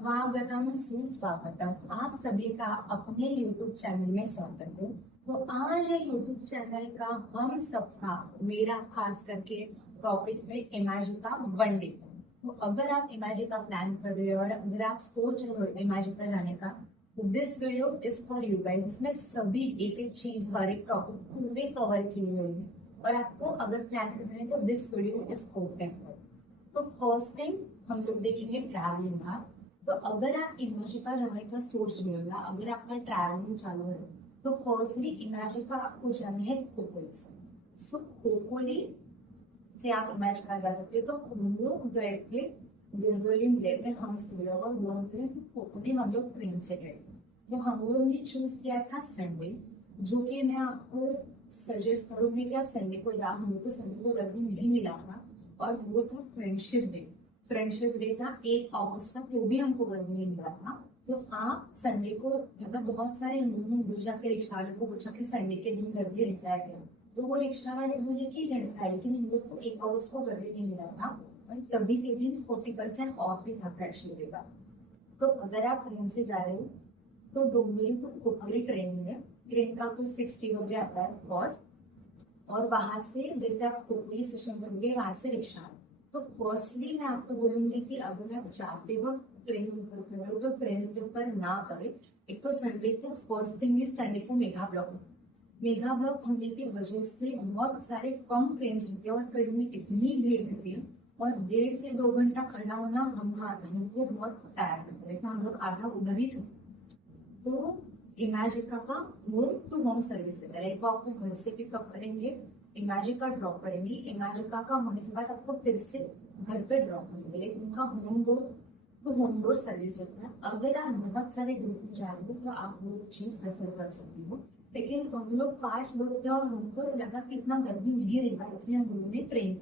स्वागतम सुस्वागतम, आप सभी का अपने YouTube चैनल में स्वागत है। तो आज YouTube चैनल का हम सबका मेरा खास करके टॉपिक है इमेजिन का वनडे। तो अगर आप इमेजिन का प्लान कर रहे हो और अगर आप सोच रहे हो इमेजिन पर जाने का, तो this video is for you guys. इसमें सभी एक एक चीज हर एक टॉपिक पूरे कवर किए हुए हैं और आपको अगर प्लान करना है तो दिस वीडियो इज परफेक्ट। तो फर्स्ट थिंग हम लोग देखेंगे ट्रैवलिंग का। तो अगर आप इमेजिका जाने का सोच रहे हो या अगर आपका ट्रैवलिंग चालू है तो फर्स्टली इमेजिका आपको जाना है खोखोली से। सो खोखोली से आप इमेजिका जा सकते हो। तो हम लोग गए थे यूजुअली गए थे हम श्रीनगर वहाँ पे खोखोली हम लोग ट्रेन से गए। तो हम लोगों ने चूज किया था संडे, जो कि मैं आपको सजेस्ट करूंगी कि आप संडे को या हम लोग को संडे को गर्मी नहीं मिला था और वो था फ्रेंडशिप डे। फ्रेंडशिप डे था 1 अगस्त का, तो भी हमको गर्मी नहीं मिला था। तो आप संडे को मतलब बहुत सारे लोगों दूर जाके रिक्शा वाले को पूछा कि संडे के दिन गर्मी रहता है क्या, तो वो रिक्शा वाले बोले कि रहता है, लेकिन हम लोग को 1 अगस्त को गर्मी नहीं मिला था और तभी के दिन 40% ऑफ भी था फ्रेंडशिप डे का। तो अगर आप ट्रेन से जा रहे हो तो डोंबिवली को खोखली ट्रेन है, ट्रेन का कुछ 60 रुपये आता है कॉस्ट। और वहां से जैसे आप खोखली स्टेशन करोगे वहां से रिक्शा। तो फर्स्टली मैं आपको बोलूंगी कि अगर आप जाते वक्त ट्रेन करो तो ट्रेन के ऊपर ना करें। एक तो संडे को फर्स्ट थिंग इज संडे को मेगा ब्लॉक होने की वजह से बहुत सारे कम ट्रेन रहती है और ट्रेन में इतनी भीड़ रहती है और 1.5 से 2 घंटा खड़ा होना हमको बहुत टायर्ड लगता है। हम लोग आधा उधर ही थे। तो इमेजिका का होम टू होम सर्विस रहता है, आपको घर से पिकअप करेंगे, इमेजिका ड्रॉप करेंगे, इमेजिका का होने के बाद आपको फिर से घर पे ड्रॉप करेंगे, लेकिन उनका home door to home door service रहता है। अगर आप बहुत सारे ग्रुप में जाएंगे तो आप वो चीज प्रेफर कर सकती हो, लेकिन हम लोग 5 लोग थे और हमको लगा कि इतना गर्मी नहीं रहता, इसलिए हम लोगों ने ट्रेन।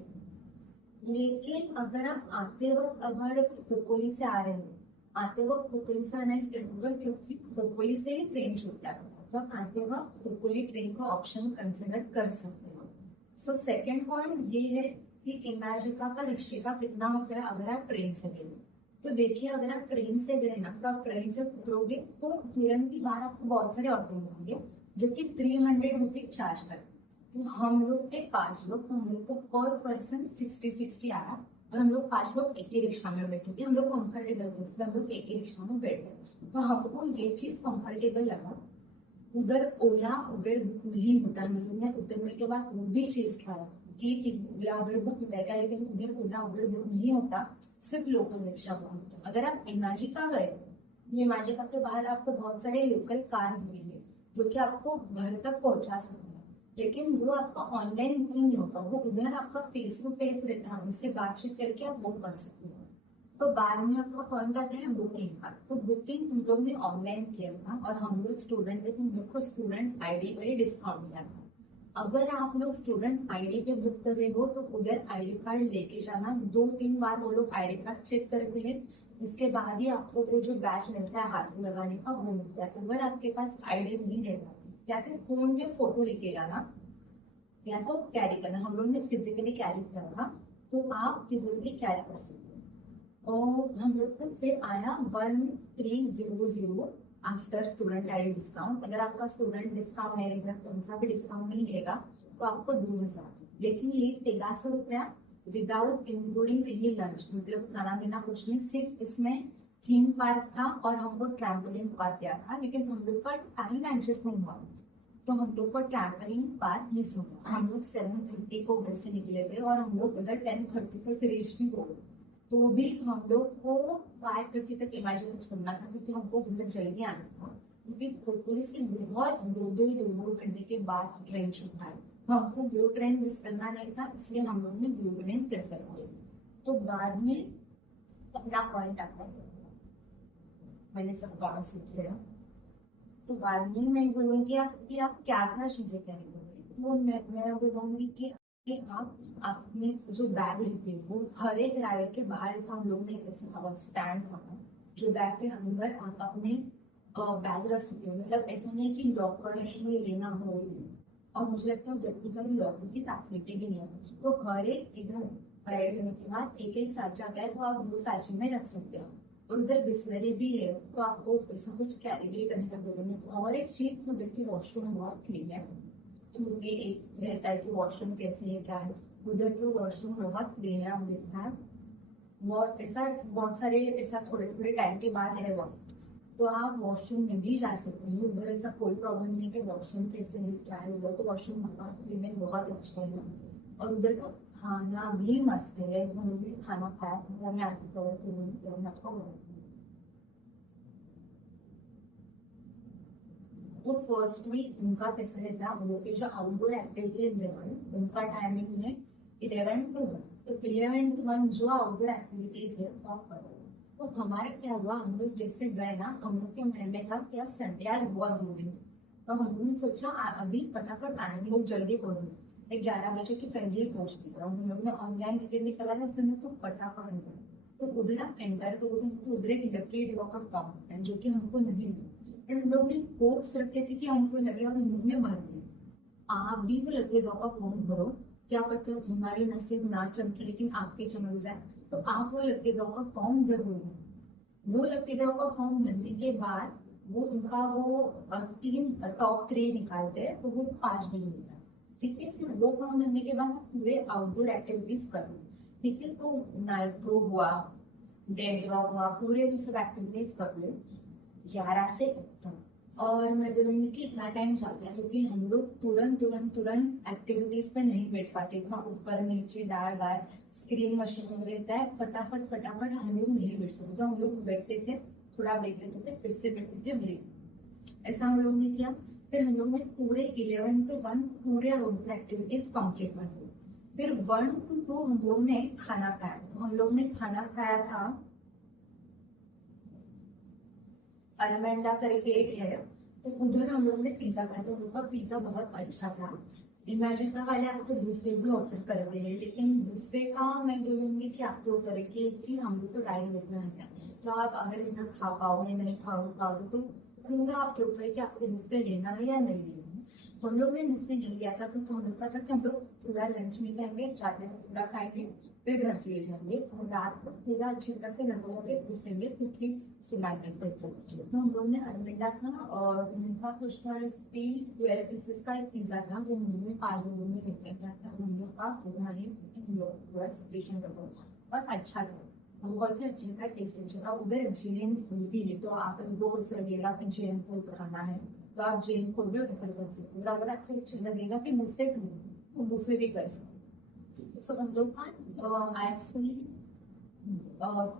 लेकिन अगर आप आते वक्त अगर खोखोली से आ रहे हैं, आते वक्त खोखोली से आना इस क्योंकि खोखोली से ही ट्रेन छूटता है, तो आप आते वक्त खोखोली ट्रेन का ऑप्शन कंसिडर कर सकते हो। सो सेकेंड पॉइंट ये है कि इमेजिका का रिक्शे का कितना होता है अगर आप ट्रेन से गए। तो देखिए अगर आप ट्रेन से गए ना तो आप ट्रेन से उतरोगे तो तुरंत ही बाहर आपको बहुत सारे ऑटो मिलेंगे जो कि 300 रुपीज चार्ज करते। तो हम लोग थे 5 लोग, तो हम लोग को पर पर्सन 60 आया और हम लोग 5 लोग एक ही रिक्शा में बैठे थे। हम लोग कंफर्टेबल थे, हम लोग एक ही रिक्शा में बैठे, तो हमको ये चीज कंफर्टेबल लगा। उधर ओला उबेर बुक नहीं होता, मैंने उतरने के बाद वो भी चीज खाया कि ओला उबेर बुक रहेगा, लेकिन उधर ओला उबेर बुक नहीं होता, सिर्फ लोकल रिक्शा बुक होता। अगर आप इमेजिका गए, इमेजिका के बाहर आपको बहुत सारे लोकल कार्स मिलेंगे जो कि आपको घर तक पहुंचा सकते हैं, लेकिन वो आपका ऑनलाइन बुकिंग नहीं होता, वो उधर आपका फेस टू फेस रहता है, उनसे बातचीत करके आप बुक कर सकते हो। तो बाद में आपका पॉइंट आता है बुकिंग का। तो बुकिंग हम लोग ने ऑनलाइन किया था और हम लोग स्टूडेंट थे, तो हम लोग को स्टूडेंट आईडी पे डिस्काउंट मिला था। अगर आप लोग स्टूडेंट आईडी पे बुक कर रहे हो तो उधर आईडी कार्ड लेके जाना, 2-3 बार वो लोग आईडी कार्ड चेक करते हैं, इसके बाद ही आपको वो जो बैच मिलता है हाथ में लगाने का वो मिलता है। अगर आपके पास आईडी नहीं रहता या फिर फोन में फोटो लेके जाना या तो कैरी करना, हम लोग ने फिजिकली कैरी करना, तो आप फिजिकली कैरी कर सकते हो। और हम लोग को फिर आया 1300 आफ्टर स्टूडेंट आईडी डिस्काउंट। अगर आपका स्टूडेंट डिस्काउंट नहीं रहेगा, कौन सा भी डिस्काउंट नहीं रहेगा, तो आपको 2000, लेकिन ये 1300 रुपया विदाउट इंक्लूडिंग एनी लंच, मतलब खाना पीना कुछ नहीं, सिर्फ इसमें थीम पार्क था और हमको ट्रैम्पोलिन पार्क दिया था, लेकिन हम लोग का टाइम एडजस्ट नहीं हुआ तो हम लोग को ट्रैम्पोलिन पार्क मिस हो गया। हम लोग 7:30 को घर से निकले थे और हम लोग उधर 10:30 तक रीच भी हो गए, तो भी हम लोग को 5:50 तक इमेजिन छोड़ना था क्योंकि हमको घर जल्दी आना था, क्योंकि खोखोली से बहुत 2 घंटे के बाद ट्रेन छूटा है, तो हमको वो ट्रेन मिस करना नहीं था, इसलिए हम लोग ने ब्लू ट्रेन प्रेफर किया। तो बाद में अपना पॉइंट आता है, मैंने सब बात सीख लिया। तो बाद में मैं बोलूँगी कि आप क्या क्या चीजें करेंगे, तो मैं बोलूँगी कि आप अपने जो बैग लेते हैं वो हर एक राइड के बाहर ऐसा हम लोग ने कैसे स्टैंड था जो बैग के अंदर आप अपने बैग रख सकते हो, मतलब ऐसा नहीं कि लॉकर में लेना हो। और मुझे लगता है इधर लॉकर की फैसिलिटी भी नहीं है, तो हर एक इधर राइड करने के बाद एक एक साथ जाता है तो आप वो साइड में रख सकते हो। और उधर बिस्लरी भी है, तो आपको ऐसा कुछ कैरी भी करने का जरूरत नहीं। और एक चीज, उधर की वॉशरूम बहुत क्लीन है। मुझे एक रहता है कि वॉशरूम कैसे है क्या है, उधर की वॉशरूम बहुत क्लीन है। हम देखना है बहुत ऐसा, बहुत सारे ऐसा थोड़े थोड़े टाइम के बाद है वो, तो आप वॉशरूम में भी जा सकते हैं। उधर ऐसा कोई प्रॉब्लम नहीं कि वॉशरूम कैसे है क्या है, उधर तो वॉशरूम बहुत अच्छे हैं। और उधर का खाना भी मस्त है, हम लोग भी खाना खाया था, मैं आपको तो फर्स्ट वीक उनका कैसा रहता है, वो के जो आउटडोर एक्टिविटीज है उनका टाइमिंग है 11 to 1। तो 11 to 1 जो आउटडोर एक्टिविटीज है वो आप करो। तो हमारे क्या हुआ, हम लोग जैसे गए ना, हम लोग के मन में था क्या संडे आज बहुत दूर है, तो हम लोगों ने सोचा अभी फटाफट आएंगे, लोग जल्दी पहुंचे 11 बजे की पहले ही पहुंच गए। हम लोग ने ऑनलाइन टिकट निकला था, उसमें तो फटाफट गए। तो उधर आप एंटर करोगे तो उधर एक इलेक्ट्रिक वॉक ऑफ काउंट है जो कि हमको नहीं मिला। हम लोग ने होप्स रखे थे कि हमको लगेगा हम मुंह में भर दें। आप भी वो लकी ड्रॉ का फॉर्म भरो, क्या पता तुम्हारे नसीब ना चमके लेकिन आपके चमक जाए, तो आप वो लकी ड्रॉ का फॉर्म जरूर भरो। वो लकी ड्रॉ का फॉर्म भरने के बाद वो उनका वो तीन टॉप 3 निकालते हैं, तो वो 5 दिन मिलता है। ठीक है, फिर वो फॉर्म भरने के बाद पूरे आउटडोर एक्टिविटीज करो। ठीक है, तो नाइट प्रो हुआ, डे ड्रॉ हुआ, पूरे भी सब एक्टिविटीज कर लो 11 से 1 तक। और मैं बोलूंगी कि इतना टाइम चलता है क्योंकि हम लोग तुरंत एक्टिविटीज पे नहीं बैठ पाते, इतना ऊपर नीचे दाएं बाएं स्क्रीन मशीन में रहता है, फटाफट हम लोग नहीं बैठ सकते। तो हम लोग बैठते थे, थोड़ा ब्रेक लेते थे, फिर से बैठते थे, ब्रेक, ऐसा हम लोग ने किया। फिर हम लोग ने पूरे 11 to 1 पूरे एक्टिविटीज कंप्लीट कर दी। फिर 1 to 2 हम लोग ने खाना खाया। तो हम लोग ने खाना खाया था अरमेंडा करके एक है, तो उधर हम लोग ने पिज्जा खाया। तो उनका पिज्जा बहुत अच्छा था। इमेजिन का वाले आपको बुफे भी ऑफर कर रहे हैं, लेकिन बुफे का मैं बोलूंगी कि आपके ऊपर है कि हम लोग तो डाइट रखना है, तो आप अगर इतना खा पाओगे नहीं पाओगे तो पूरा आपके ऊपर है कि आपको बुफे लेना है या नहीं लेना है। हम लोग ने बुफे नहीं लिया था, तो हम लोग का था कि हम लोग पूरा लंच में खाएंगे, चार में पूरा खाएंगे, फिर घर चले जाएंगे और रात को पूरा अच्छी तरह से घर में घुसेंगे क्योंकि सुनाई नहीं सकते। तो हम लोग ने अरमेंडा था और उनका कुछ था 12 पीसेस का एक पिज्जा था, वो हम लोग ने 5 लोगों में लेकर गया था। हम लोग का पूरा सेपरेशन रखा और अच्छा था, बहुत ही अच्छे का टेस्ट अच्छा था। उधर जैन फूड भी है, तो आप रोज लगेगा कि जैन फूड खाना है तो आप जैन फूड भी ऑर्डर कर सकते हो, और अगर आपको अच्छा लगेगा कि मुफ्ते तो बुफे भी कर सकते हो। सो हम लोग एक्चुअली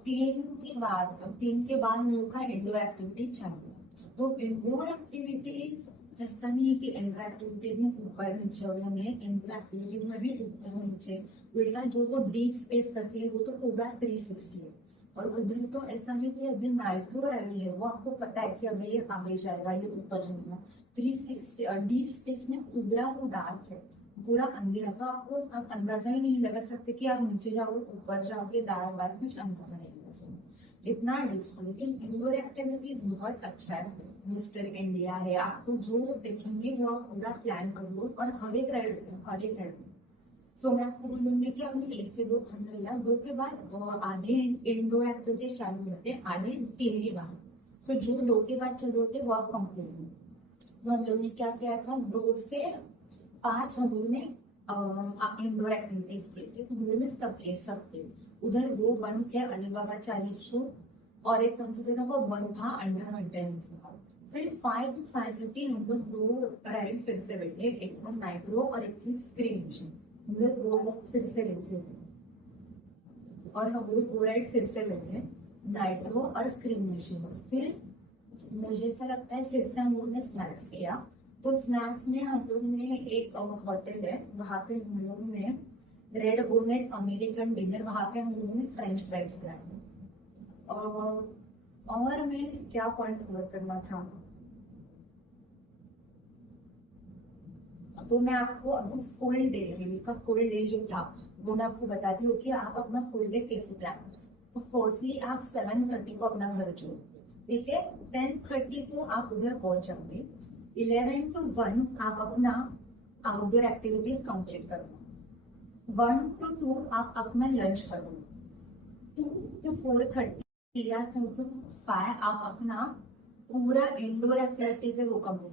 3 के बाद हम लोग का इंडोर एक्टिविटी चालू है। तो इंडोर एक्टिविटीज ऐसा नहीं है कि इंडोर एक्टिविटीज में ऊपर नीचे वाला नहीं, इंडोर एक्टिविटीज में भी ऊपर नीचे बेटा जो वो डीप स्पेस करती है वो तो पूरा 360 है। और उधर तो ऐसा नहीं कि अभी माइक्रो रैली है, वो आपको पता है कि अभी ये आगे जाएगा, ये ऊपर जाएगा। 360 डीप स्पेस में पूरा वो डार्क है, पूरा अंधेरा, तो आपको आप अंदाजा ही नहीं लगा सकते कि आप नीचे जाओगे ऊपर जाओगे दाएं बाएं, कुछ अंदाजा नहीं लगा सकते, इतना डीप। लेकिन इंडोर एक्टिविटीज बहुत अच्छा है, मिस्टर इंडिया है, आपको जो देखेंगे वो आप पूरा प्लान कर लो और हर एक राइड। सो मैं आपको बोलूंगी कि हमने 1 से 2 खाना लिया, 2 के बाद आधे इंडोर एक्टिविटीज चालू होते हैं, आधे 3 के बाद। तो जो 2 के बाद चल रहे थे वो आप कंप्लीट हुए। तो हम लोग ने क्या किया था, 2 से 5 हम लोग ने इंडोर एक्टिविटीज किए थे। तो हम लोग ने सब ले सकते, उधर वो 1 थे अलीबाबा चालीस शो, और एक कौन सा था वो 1 था अंडर मेंटेनेंस। फिर 5 to 5:30 हम लोग 2 राइड फिर से बैठे, एक था माइक्रो और एक थी स्क्रीन मशीन। हम लोग 2 राइड फिर से बैठे और हम लोग 2 राइड फिर से बैठे, नाइट्रो और स्क्रीन मशीन। फिर मुझे ऐसा लगता है फिर से हम लोग ने स्नैक्स किया। तो स्नैक्स में हम लोग ने एक होटल है, वहाँ पे हम लोग ने रेड गोनेट अमेरिकन डिनर, वहाँ पे हम लोगों ने फ्रेंच फ्राइज खाए। और मैं क्या पॉइंट कवर करना था, तो मैं आपको अभी फुल डे जो था वो मैं आपको बताती हूँ कि आप अपना फुल डे कैसे प्लान कर सकते। तो फर्स्टली आप 7:30 को अपना घर छोड़ो, ठीक है, 10:30 को आप उधर पहुंच जाओगे, 11 to 1 आप अपना आउटडोर एक्टिविटीज कंप्लीट करो, 1 to 2 आप अपना लंच करो, 2 to 4:30 ईयर 2 to 5 आप अपना पूरा इंडोर एक्टिविटीज है वो करो।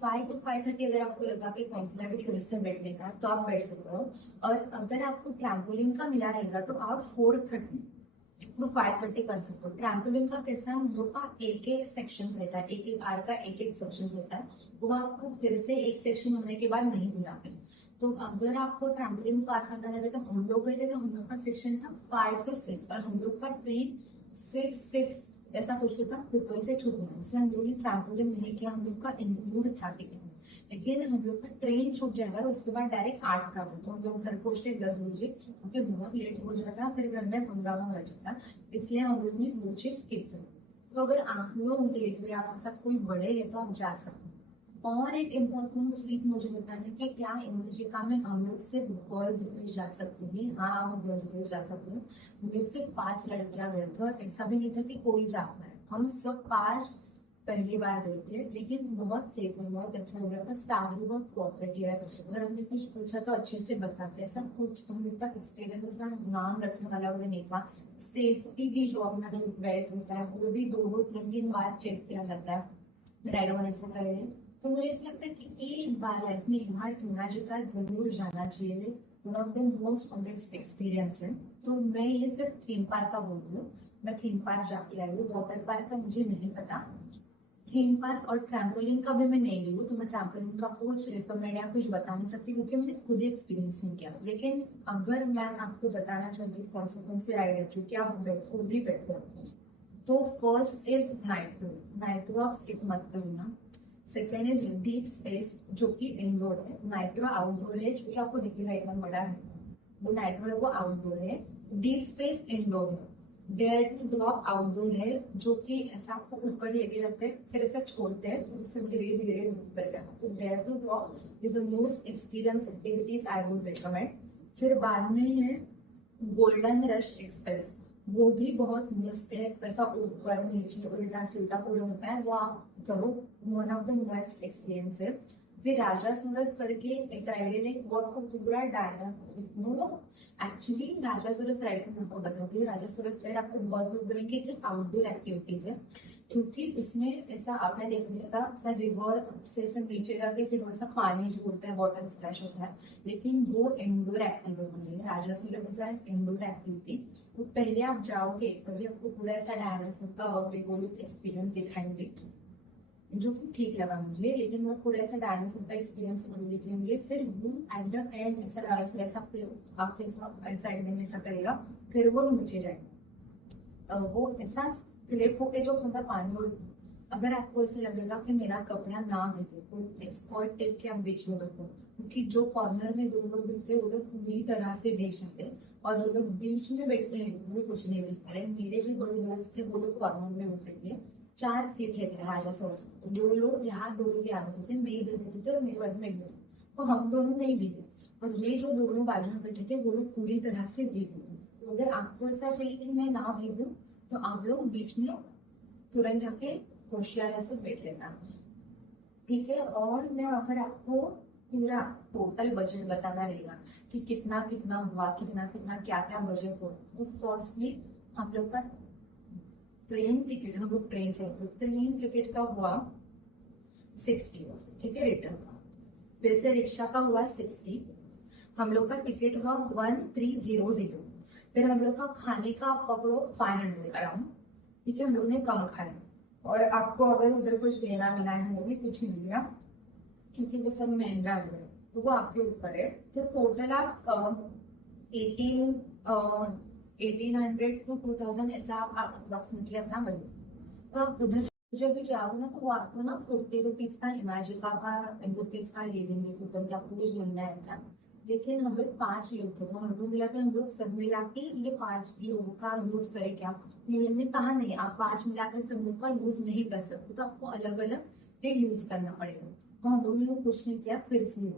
5 to 5:30 अगर आपको लगा कि काउंसलर भी फिर से बैठने का तो आप बैठ सकते हो। और अगर आपको ट्रैम्पोलिन का मिला रहेगा तो आप 4:30 to 5:30 कर सकते हो। ट्रैम्पोलिन का कैसा है, हम लोग का एक एक सेक्शन रहता है, एक एक आर का एक एक सेक्शन रहता है, वो आपको फिर से एक सेक्शन होने के बाद नहीं मिलाते। तो अगर आपको ट्रैम्पोलिन पार करना रहता है तो हम लोग गए थे, तो हम लोग का सेक्शन था 5 to 6 और हम लोग का ट्रेन 6 ऐसा कुछ था, फिर कोई से छूट गया, इसलिए हम लोग ने ट्रैम्पोलिन नहीं किया, हम लोग का इंक्लूड था टिकट। लेकिन हम लोग का ट्रेन छूट जाएगा और उसके बाद डायरेक्ट 8 का था, तो हम लोग घर पहुंचते 10 बजे, क्योंकि बहुत लेट हो जाता फिर घर में हंगामा हो जाता, इसलिए हम लोग ने वो चीज स्किप कर। तो अगर आप लोग लेट हुए, आपके साथ कोई बड़े है तो आप जा सकते हैं। और एक इम्पोर्टेंट चीज मुझे बताना कि क्या इमेजिका में हम लोग सिर्फ गर्ल्स भी जा सकते हैं? हाँ, हम गर्ल्स भी जा सकते हैं। हम लोग सिर्फ 5 लड़कियां गए थे और ऐसा भी नहीं था कि कोई जाता है, हम सब 5 पहली बार गए थे, लेकिन बहुत सेफ है, बहुत अच्छा लगा था। स्टाफ भी बहुत कोऑपरेटिव है, अगर हमने कुछ पूछा तो अच्छे से बताते हैं सब कुछ। हम लोग का एक्सपीरियंस नाम रखने वाला वो नहीं था। सेफ्टी की जो अपना जो बेल्ट होता है वो भी 2-2 3 दिन बाद चेक किया जाता है, रेड होने से पहले। तो मुझे ऐसा लगता है कि एक बार लाइफ में यहाँ इमेजिका जरूर जाना चाहिए, one of the most best experience है। तो मैं ये सिर्फ थीम पार्क का बोल रही हूँ, मैं थीम पार्क जाके आई हूँ, वाटर पार्क का मुझे नहीं पता। थीम पार्क और ट्रैम्पोलिन का भी मैं नहीं ली हूँ, तो मैं ट्रैम्पोलिन का कुछ रिकमेंड या कुछ बता नहीं सकती क्योंकि मैंने खुद ही एक्सपीरियंस नहीं किया। लेकिन अगर मैं आपको बताना चाहती हूँ कौन से राइड है जो कि आप खुद भी बैठ करो, तो first is night tour. Night tour आप स्किप मत करना। सेकेंड इज डीप स्पेस जो कि इंडोर है, नाइट टूर आउटडोर है जो कि आपको दिखेगा इतना बड़ा है, वो नाइट टूर है वो आउटडोर है। डीप स्पेस इंडोर है। डेयर टू ड्रॉप आउटडोर है जो कि ऐसा आपको ऊपर लेके जाते हैं फिर ऐसा छोड़ते हैं, फिर धीरे धीरे ऊपर जाना। तो dare to drop is the most experience activities I would recommend. फिर बाद में है गोल्डन रश एक्सप्रेस, वो भी बहुत मस्त है, ऐसा ऊपर नीचे उल्टा सीधा पूरा होता है, वो आप करो, one of the best experience है। फिर राजा सूरज करके एक राइड है, वो आपको पूरा डायना एक्चुअली राजा सूरज राइड को आपको बताती हूँ। राजा सूरज राइड आपको बहुत लोग बोलेंगे कि आउटडोर एक्टिविटीज है, क्योंकि उसमें ऐसा आपने देखा था ऐसा रिवर से ऐसा नीचे जाके फिर वैसा पानी जो होता है वाटर स्प्लैश होता है, लेकिन वो इंडोर एक्टिविटी है। राजा सूरज इंडोर एक्टिविटी, तो पहले आप जाओगे तभी आपको पूरा ऐसा डायनासोर का एक्सपीरियंस दिखाएंगे जो कि ठीक लगा मुझे, लेकिन वो पूरा ऐसा डायनासोर का एक्सपीरियंस दिखेंगे। फिर वो एट द एंड ऐसा डायनासोर ऐसा आपके साथ ऐसा एकदम ऐसा करेगा, फिर वो नीचे जाएगा, वो ऐसा स्लिप होके जो पूरा पानी उड़। अगर आपको ऐसे लगेगा कि मेरा कपड़ा ना गिरे तो एक्सपर्ट टिप के आप बीच में रखो, क्योंकि जो कॉर्नर में 2 लोग बैठते हैं वो लोग पूरी तरह से देख सकते हैं, और जो लोग बीच में बैठते हैं वो कुछ नहीं देख पा रहे। मेरे जो 2 दोस्त थे वो लोग कॉर्नर में बैठे थे, 4 सीट है राजा सोरस, 2 लोग यहाँ 2 लोग यहाँ बैठे थे, मैं इधर बैठे थे और मेरे बाद में एक बैठे, तो हम दोनों नहीं भीगे, और ये जो 2 लोग बाजू में बैठे थे वो लोग पूरी तरह से भीगे। तो अगर आपको ऐसा चाहिए कि मैं ना भीगूं तो आप लोग बीच में तुरंत जाके होशियार से बैठ लेना, ठीक है। और मैं अगर आपको पूरा टोटल बजट बताना रहेगा कि कितना कितना हुआ, कितना कितना क्या क्या बजट हो, तो फर्स्टली हम लोग का ट्रेन टिकट, हम लोग ट्रेन से, तो ट्रेन टिकट का हुआ 60, ठीक है, रिटर्न का। फिर से रिक्शा का हुआ 60, हम लोग का टिकट हुआ 1300। फिर हम लोग का खाने का आप पकड़ो 500 अराउंड, ठीक है, हम लोग ने कम खाया। और आपको अगर उधर कुछ लेना मिला है वो भी कुछ नहीं लिया क्योंकि वो सब महंगा है, तो वो आपके ऊपर है। तो टोटल आप 1800 to 2000 ऐसा आप अप्रोक्सीमेटली अपना बने। तो आप उधर जब भी जाओगे ना तो वो आपको ना 50 रुपीज का इमेजिका का रुपीज का ले लेंगे कूपन, आपको कुछ लेना है था। लेकिन हम लोग 5 लोग थे तो हम लोग मिला के हम लोग सब मिला के ये 5 लोगों का यूज करें क्या, मैंने कहा नहीं, आप 5 मिला कर सब लोग का यूज नहीं कर सकते, तो आपको अलग अलग यूज करना पड़ेगा। तो हम लोगों ने वो कुछ नहीं किया, फिर से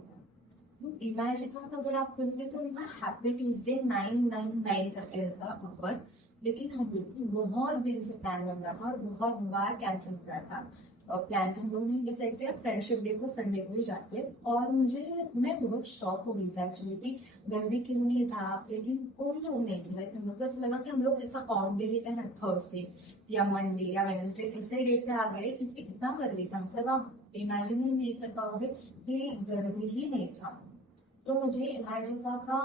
तो इमेजिका का अगर आप करोगे तो उनका हैप्पी ट्यूजडे 999 करके रहता ऊपर, लेकिन हम लोग बहुत दिन से प्लान बन रहा था और बहुत बार कैंसिल कर रहा था। प्लान तो हम लोग नहीं डिसाइड किया, फ्रेंडशिप डे को संडे को ही जाते हैं। और मैं बहुत शॉक हो गई था एक्चुअली कि गंदी क्यों नहीं था, लेकिन कोई लोग नहीं थे। हम लोग को ऐसा लगा कि हम लोग ऐसा ऑन डे लेते हैं ना, थर्सडे या मंडे या वेडनेसडे ऐसे डेट पे आ गए, क्योंकि इतना गर्मी था, मतलब आप इमेजिन ही नहीं कर पाओगे कि गर्मी ही नहीं था। तो मुझे इमेजिन था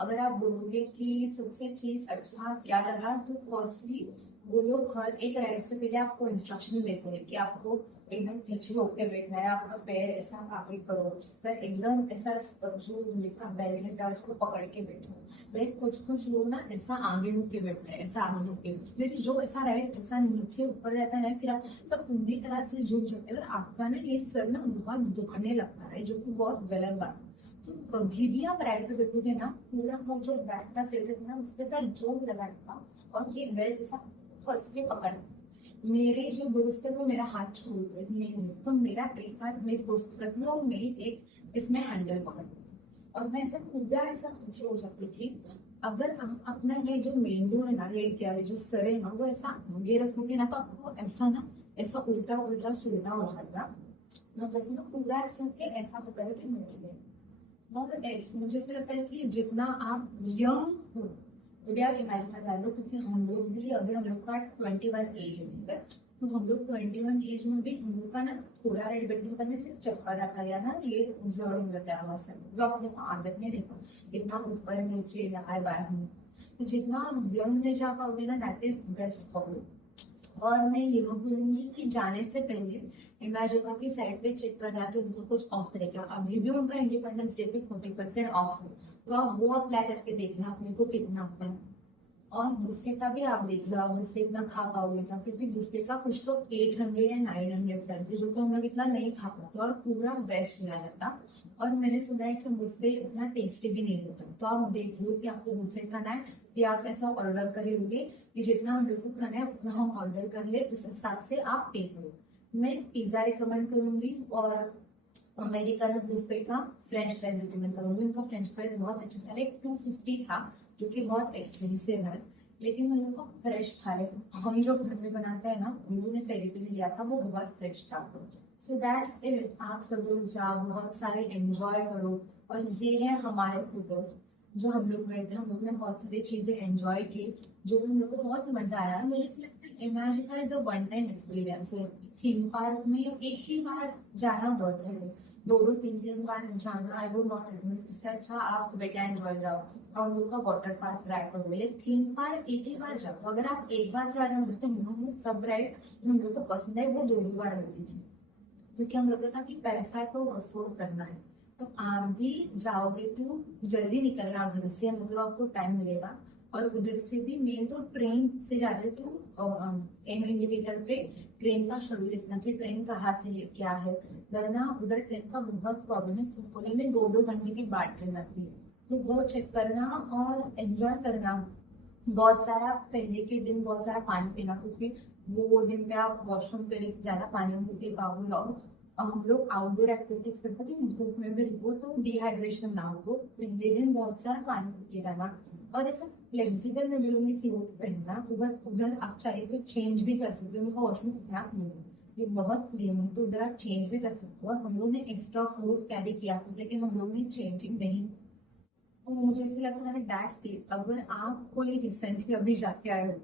अगर आप बोलोगे कि सबसे चीज अच्छा क्या लगा, तो फर्स्टली वो लोग हर एक राइड से पहले आपको इंस्ट्रक्शन देते हैं कि आपको एकदम पीछे होकर बैठना है, आपका पैर ऐसा आगे करो, फिर एकदम ऐसा जो लिखा बेल्ट है उसको पकड़ के बैठो। लाइक कुछ लोग ना ऐसा आगे होके बैठ रहे हैं, ऐसा आगे होके, फिर जो ऐसा राइड ऐसा नीचे ऊपर रहता है, फिर आप सब पूरी तरह से झुक जाते हैं और आपका ना ये सर ना बहुत दुखने लगता है, जो कि बहुत गलत बात है। तो कभी भी आप राइड पे बैठोगे ना, पूरा वो जो बैक का सीट है ना उसके साथ जोर लगाएगा और ये बेल्ट ऐसा फर्स्ट में पकड़। मेरे जो दोस्त है वो मेरा हाथ छोड़ रहे नहीं, तो मेरा एक बार मेरे दोस्त रखना और मेरी एक इसमें हैंडल पकड़ और मैं ऐसा पूरा ऐसा पीछे हो जाती थी। अगर आप अपना ये जो मेंदू है ना, ये क्या है जो सर है ना, वो ऐसा आगे रखोगे ना, तो आपको ऐसा ना ऐसा उल्टा उल्टा सुनना हो जाएगा। बस ना पूरा ऐसा के ऐसा पकड़ के मिलेंगे। और मुझे ऐसा लगता है कि जितना आप यंग हो, तो आप इमेजिन कर लो, क्योंकि हम लोग भी अभी हम लोग का 21 एज है, तो हम लोग 21 एज में भी हम लोग का ना थोड़ा रेड बैठने करने से चक्कर रखा या ना ये जड़ हो जाता है वैसे, जो अपने को आदत नहीं देखा इतना ऊपर नीचे लगाए बाहर में। तो जितना आप यंग में जा पाओगे ना, that is best for you. और मैं यह बोलूंगी कि जाने से पहले इमेजिन की साइड पे चेक करना कि उनको कुछ ऑफ रहेगा। अभी भी उनका इंडिपेंडेंस डे पे 40% ऑफ है, तो आप वो अप्लाई करके देखना अपने को कितना आता है। और दूसरे का भी आप देख लो, आप दूसरे इतना खा पाओगे ना, क्योंकि दूसरे का कुछ तो 800 या 900 करते, जो कि हम लोग इतना नहीं खा पाते और पूरा वेस्ट चला जाता। और मैंने सुना है कि बुफे इतना टेस्टी भी नहीं होता, तो आप देख लो कि आपको बुफे खाना है कि आप ऐसा ऑर्डर करेंगे कि जितना हम लोग को खाना है उतना हम ऑर्डर कर ले, उस हिसाब से आप पे करो। मैं पिज्जा रिकमेंड करूंगी और अमेरिकन बुफे का फ्रेंच फ्राइज रिकमेंड करूंगी। उनका फ्रेंच फ्राइज बहुत अच्छा था, लाइक 250 था, जो कि बहुत एक्सपेंसिव है, लेकिन उन लोगों का फ्रेश था। हम जो घर में बनाते हैं ना, उन्होंने पेरी पेरी लिया था, वो बहुत फ्रेश था। So that's it. आप सब लोग जाओ, बहुत सारे एंजॉय करो। और ये है हमारे फोटोज जो हम लोग गए थे, हम लोग ने बहुत सारी चीजें एंजॉय की, जो हम लोग को बहुत मजा आया। मुझे ऐसा लगता है imagine is a one time experience है। थीम पार्क में एक ही बार जाना बहुत है, 2-3 बार जाना आई वुड नॉट रिकमेंड। इससे अच्छा आप वेट एंड एंजॉय जाओ और हम लोग का वाटर पार्क ट्राई करो। लेकिन थीम पार्क एक ही बार जाओ, अगर आप एक बार जा रहे हो तो हम लोग सब राइड हम लोग को पसंद है, वो 2 बार होती थी, क्योंकि हम लोग था कि पैसा को वसूल करना है। तो आप भी जाओगे तो जल्दी निकलना घर से, मतलब आपको टाइम मिलेगा। और उधर से भी मेन तो ट्रेन से जा रहे तो इंडिकेटर पे ट्रेन का शेड्यूल लिखना कि ट्रेन कहाँ से है क्या है, वरना उधर ट्रेन का बहुत प्रॉब्लम है, पुणे में 2-2 घंटे की बाद ट्रेन आती है, तो वो चेक करना और एंजॉय करना। बहुत सारा पहले के दिन बहुत सारा पानी पीना, क्योंकि वो दिन पे आप वॉशरूम के लिए ज्यादा पानी नहीं पी पाओगे। और हम लोग आउटडोर एक्टिविटीज करते थे, धूप में भी रुको तो डिहाइड्रेशन ना हो, पहले दिन बहुत सारा पानी पी रहना। और ऐसा फ्लेक्सिबल में मिलूंगी क्लोथ पहनना, उधर उधर आप चाहे तो चेंज भी कर सकते हो। उनका वॉशरूम इतना क्लीन है, ये बहुत क्लीन है, तो उधर आप चेंज भी कर सकते हो। और हम लोग ने एक्स्ट्रा क्लोथ कैरी किया था, लेकिन हम लोग ने चेंजिंग नहीं। तो मुझे ऐसा लगता है दैट्स इट। अगर आप कोई रिसेंटली अभी जाके आए हो,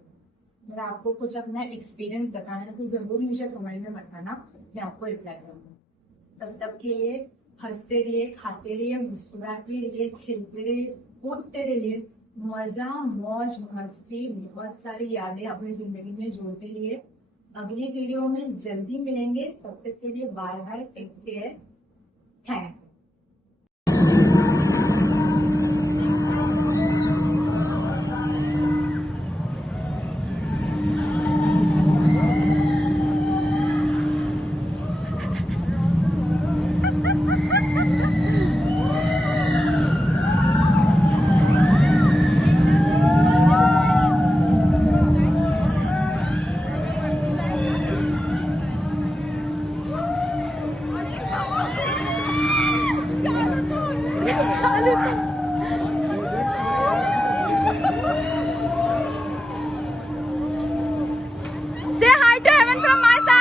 अगर आपको कुछ अपना एक्सपीरियंस बताना है तो जरूर मुझे कमेंट में बताना, मैं आपको रिप्लाई करूँगा। तब तक के लिए हंसते रहिए, खाते रहिए, मुस्कुराते रहिए, खेलते रहिए, कूदते रहिए, मजा मौज मस्ती बहुत सारी यादें अपनी जिंदगी में जोड़ते रहिए। अगली वीडियो में जल्दी मिलेंगे, तब तक के लिए bye bye, take care, thank you. Say hi to Heaven from my side.